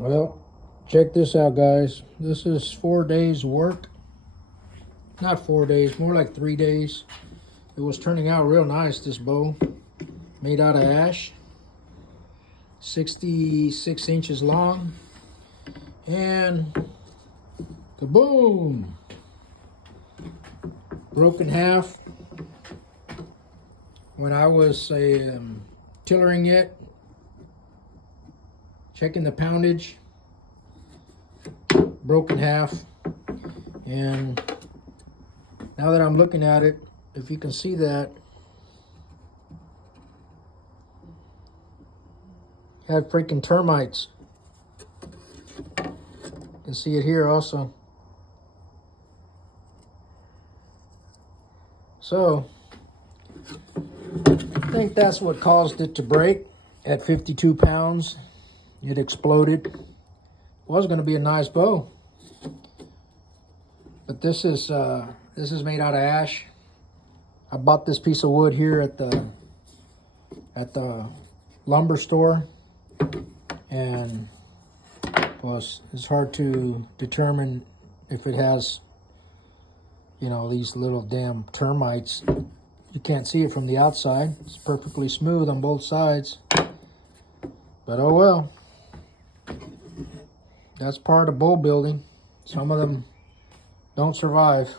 Well, check this out, guys. This is 4 days work. Not 4 days, more like 3 days. It was turning out real nice, this bow. Made out of ash. 66 inches long. And kaboom! Broke in half. When I was tillering it, checking the poundage, broke in half. And now that I'm looking at it, if you can see that, had freaking termites. You can see it here also. So I think that's what caused it to break. At 52 pounds, it exploded. Was going to be a nice bow, but this is made out of ash. I bought this piece of wood here at the lumber store, and plus it's hard to determine if it has, you know, these little damn termites. You can't see it from the outside. It's perfectly smooth on both sides. But oh well. That's part of bow building. Some of them don't survive.